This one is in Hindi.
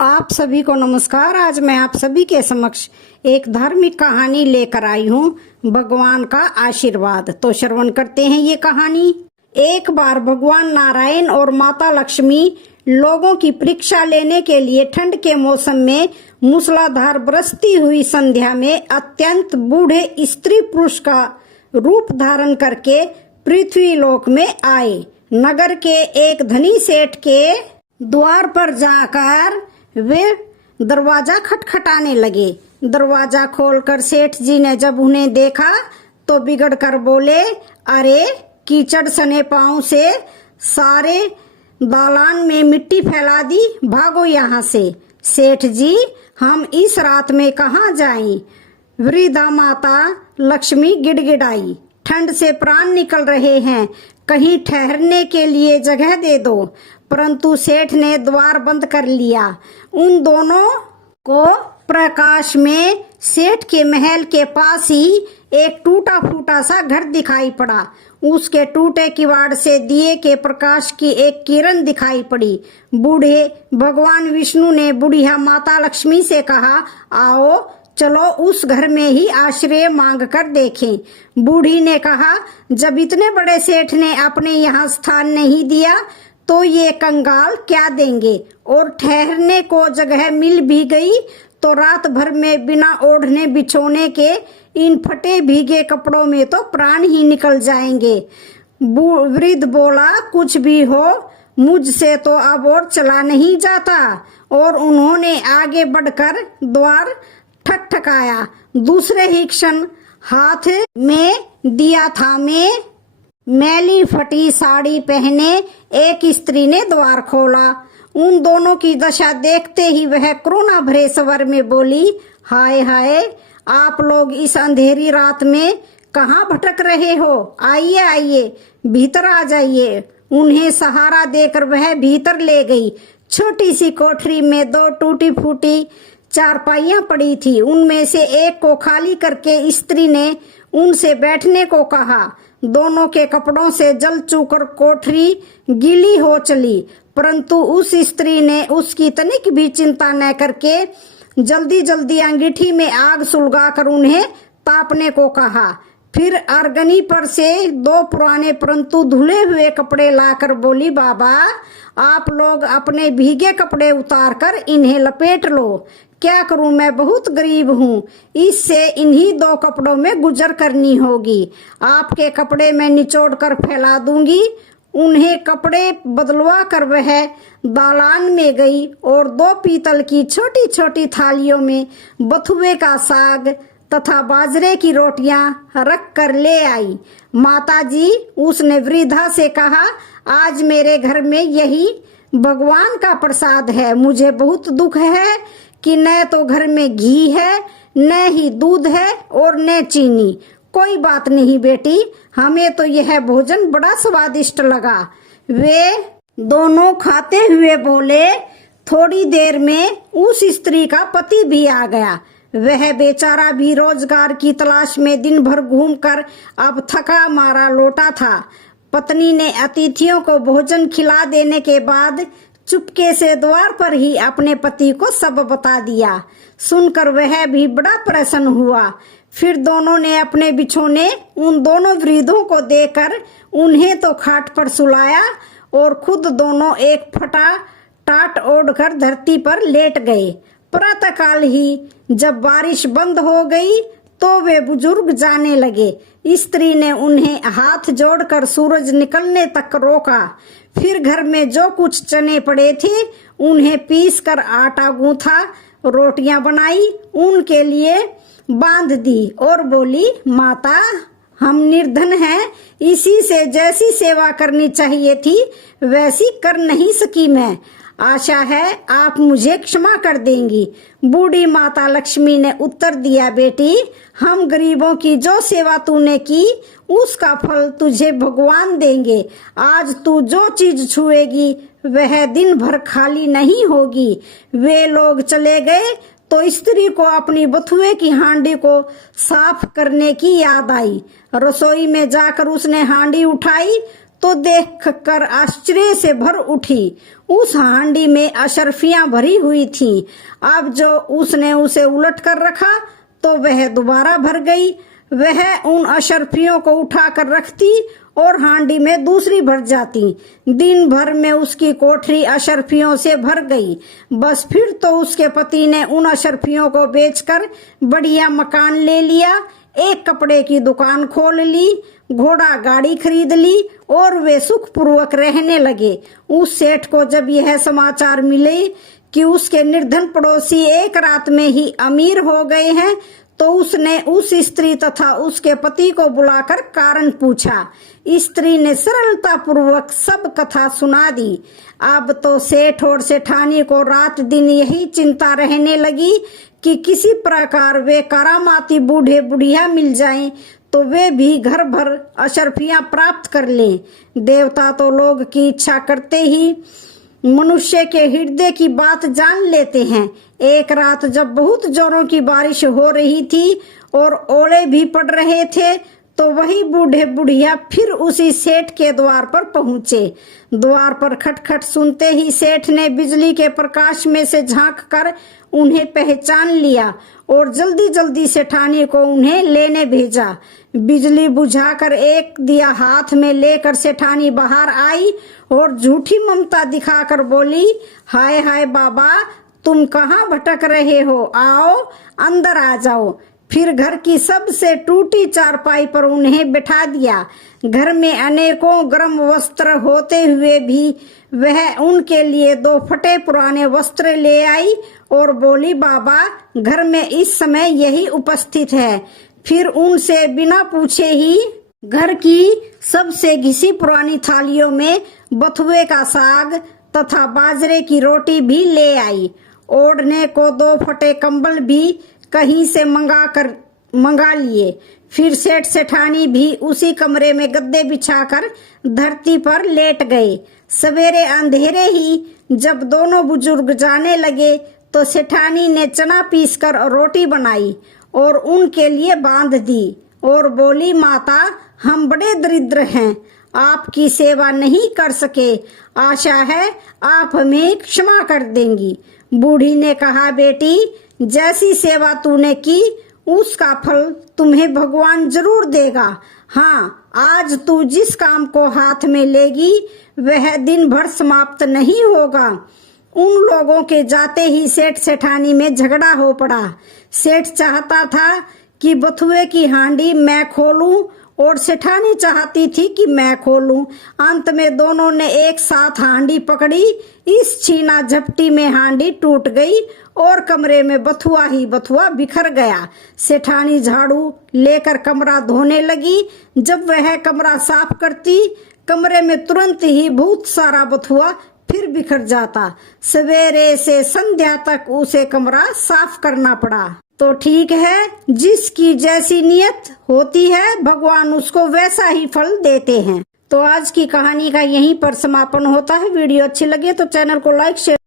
आप सभी को नमस्कार। आज मैं आप सभी के समक्ष एक धार्मिक कहानी लेकर आई हूँ, भगवान का आशीर्वाद। तो श्रवण करते हैं ये कहानी। एक बार भगवान नारायण और माता लक्ष्मी लोगों की परीक्षा लेने के लिए ठंड के मौसम में मूसलाधार बरसती हुई संध्या में अत्यंत बूढ़े स्त्री पुरुष का रूप धारण करके पृथ्वी लोक में आए। नगर के एक धनी सेठ के द्वार पर जाकर वे दरवाजा खटखटाने लगे। दरवाजा खोलकर सेठ जी ने जब उन्हें देखा तो बिगड़ कर बोले, अरे कीचड़ सने पांव से सारे दालान में मिट्टी फैला दी, भागो यहाँ से। सेठ जी, हम इस रात में कहाँ जाएं? वृद्धा माता लक्ष्मी गिड़गिड़ाई, ठंड से प्राण निकल रहे हैं, कहीं ठहरने के लिए जगह दे दो। परंतु सेठ ने द्वार बंद कर लिया। उन दोनों को प्रकाश में सेठ के महल के पास ही एक टूटा फूटा सा घर दिखाई पड़ा। उसके टूटे किवाड़ से दिए के प्रकाश की एक किरण दिखाई पड़ी। बूढ़े भगवान विष्णु ने बुढ़िया माता लक्ष्मी से कहा, आओ चलो उस घर में ही आश्रय मांग कर देखें। बूढ़ी ने कहा, जब इतने बड़े सेठ ने अपने यहाँ स्थान नहीं दिया तो ये कंगाल क्या देंगे, और ठहरने को जगह मिल भी गई तो रात भर में बिना ओढ़ने बिछोने के इन फटे भीगे कपड़ों में तो प्राण ही निकल जाएंगे। वृद्ध बोला, कुछ भी हो, मुझसे तो अब और चला नहीं जाता। और उन्होंने आगे बढ़कर द्वार ठकठकाया। दूसरे ही क्षण हाथ में दिया थामे मैली फटी साड़ी पहने एक स्त्री ने द्वार खोला। उन दोनों की दशा देखते ही वह करुणा भरे स्वर में बोली, हाय हाय, आप लोग इस अंधेरी रात में कहाँ भटक रहे हो? आइए आइए, भीतर आ जाइए। उन्हें सहारा देकर वह भीतर ले गई। छोटी सी कोठरी में दो टूटी फूटी चारपाइयां पड़ी थी। उनमें से एक को खाली करके स्त्री ने उनसे बैठने को कहा। दोनों के कपड़ों से जल चूकर कोठरी गीली हो चली, परंतु उस स्त्री ने उसकी तनिक भी चिंता न करके जल्दी जल्दी अंगीठी में आग सुलगाकर उन्हें तापने को कहा। फिर अरगनी पर से दो पुराने परंतु धुले हुए कपड़े लाकर बोली, बाबा आप लोग अपने भीगे कपड़े उतार कर इन्हें लपेट लो। क्या करूं, मैं बहुत गरीब हूँ, इससे इन्हीं दो कपड़ों में गुजर करनी होगी। आपके कपड़े मैं निचोड़ कर फैला दूंगी। उन्हें कपड़े बदलवा कर वह दालान में गई और दो पीतल की छोटी छोटी थालियों में बथुए का साग तथा बाजरे की रोटियां रख कर ले आई। माता जी, उसने वृद्धा से कहा, आज मेरे घर में यही भगवान का प्रसाद है। मुझे बहुत दुख है कि न तो घर में घी है, न ही दूध है और न चीनी। कोई बात नहीं बेटी, हमें तो यह भोजन बड़ा स्वादिष्ट लगा। वे दोनों खाते हुए बोले। थोड़ी देर में उस स्त्री का पति भी आ गया। वह बेचारा भी रोजगार की तलाश में दिन भर घूमकर अब थका मारा लौटा था। पत्नी ने अतिथियों को भोजन खिला देने के बाद चुपके से द्वार पर ही अपने पति को सब बता दिया। सुनकर वह भी बड़ा प्रसन्न हुआ। फिर दोनों ने अपने बिछोने उन दोनों वृद्धों को देकर उन्हें तो खाट पर सुलाया और खुद दोनों एक फटा टाट ओढ़कर धरती पर लेट गए। प्रातःकाल ही जब बारिश बंद हो गई तो वे बुजुर्ग जाने लगे। स्त्री ने उन्हें हाथ जोड़कर सूरज निकलने तक रोका। फिर घर में जो कुछ चने पड़े थे उन्हें पीस कर आटा गूंथा, रोटियां बनाई, उनके लिए बांध दी और बोली, माता हम निर्धन हैं, इसी से जैसी सेवा करनी चाहिए थी वैसी कर नहीं सकी मैं। आशा है आप मुझे क्षमा कर देंगी। बूढ़ी माता लक्ष्मी ने उत्तर दिया, बेटी हम गरीबों की जो सेवा तूने की उसका फल तुझे भगवान देंगे। आज तू जो चीज छुएगी वह दिन भर खाली नहीं होगी। वे लोग चले गए तो स्त्री को अपनी बथुए की हांडी को साफ करने की याद आई। रसोई में जाकर उसने हांडी उठाई तो देख कर आश्चर्य से भर उठी। उस हांडी में अशर्फियां भरी हुई थीं। अब जो उसने उसे उलट कर रखा तो वह दोबारा भर गई। वह उन अशर्फियों को उठाकर रखती और हांडी में दूसरी भर जाती। दिन भर में उसकी कोठरी अशर्फियों से भर गई। बस फिर तो उसके पति ने उन अशर्फियों को बेचकर बढ़िया मकान ले लिया, एक कपड़े की दुकान खोल ली, घोड़ा गाड़ी खरीद ली और वे सुखपूर्वक रहने लगे। उस सेठ को जब यह समाचार मिले कि उसके निर्धन पड़ोसी एक रात में ही अमीर हो गए हैं तो उसने उस स्त्री तथा उसके पति को बुलाकर कारण पूछा। स्त्री ने सरलता पूर्वक सब कथा सुना दी। अब तो सेठ और सेठानी को रात दिन यही चिंता रहने लगी कि किसी प्रकार वे करामाती बूढ़े बुढ़िया मिल जाएं तो वे भी घर भर अशर्फियां प्राप्त कर लें। देवता तो लोग की इच्छा करते ही मनुष्य के हृदय की बात जान लेते हैं। एक रात जब बहुत जोरों की बारिश हो रही थी और ओले भी पड़ रहे थे तो वही बूढ़े बुढ़िया फिर उसी सेठ के द्वार पर पहुंचे। द्वार पर खटखट सुनते ही सेठ ने बिजली के प्रकाश में से झांक कर उन्हें पहचान लिया और जल्दी जल्दी सेठानी को उन्हें लेने भेजा। बिजली बुझाकर एक दिया हाथ में लेकर सेठानी बाहर आई और झूठी ममता दिखाकर बोली, हाय हाय बाबा, तुम कहाँ भटक रहे हो, आओ अंदर आ जाओ। फिर घर की सबसे टूटी चारपाई पर उन्हें बैठा दिया। घर में अनेकों गर्म वस्त्र होते हुए भी वह उनके लिए 2 फटे पुराने वस्त्र ले आई और बोली, बाबा घर में इस समय यही उपस्थित है। फिर उनसे बिना पूछे ही घर की सबसे घिसी पुरानी थालियों में बथुए का साग तथा बाजरे की रोटी भी ले आई। ओढ़ने को 2 फटे कंबल भी कहीं से मंगा लिए। फिर सेठ सेठानी भी उसी कमरे में गद्दे बिछाकर धरती पर लेट गए। सवेरे अंधेरे ही जब दोनों बुजुर्ग जाने लगे तो सेठानी ने चना पीसकर रोटी बनाई और उनके लिए बांध दी और बोली, माता हम बड़े दरिद्र हैं, आपकी सेवा नहीं कर सके, आशा है आप हमें क्षमा कर देंगी। बूढ़ी ने कहा, बेटी जैसी सेवा तूने की उसका फल तुम्हें भगवान जरूर देगा। हाँ, आज तू जिस काम को हाथ में लेगी वह दिन भर समाप्त नहीं होगा। उन लोगों के जाते ही सेठ सेठानी में झगड़ा हो पड़ा। सेठ चाहता था कि बथुए की हांडी मैं खोलूं और सेठानी चाहती थी कि मैं खोलूं। अंत में दोनों ने एक साथ हांडी पकड़ी। इस छीना झपटी में हांडी टूट गई और कमरे में बथुआ ही बथुआ बिखर गया। सेठानी झाड़ू लेकर कमरा धोने लगी। जब वह कमरा साफ करती कमरे में तुरंत ही बहुत सारा बथुआ फिर बिखर जाता। सवेरे से संध्या तक उसे कमरा साफ करना पड़ा। तो ठीक है, जिसकी जैसी नियत होती है भगवान उसको वैसा ही फल देते हैं। तो आज की कहानी का यहीं पर समापन होता है। वीडियो अच्छी लगे तो चैनल को लाइक शेयर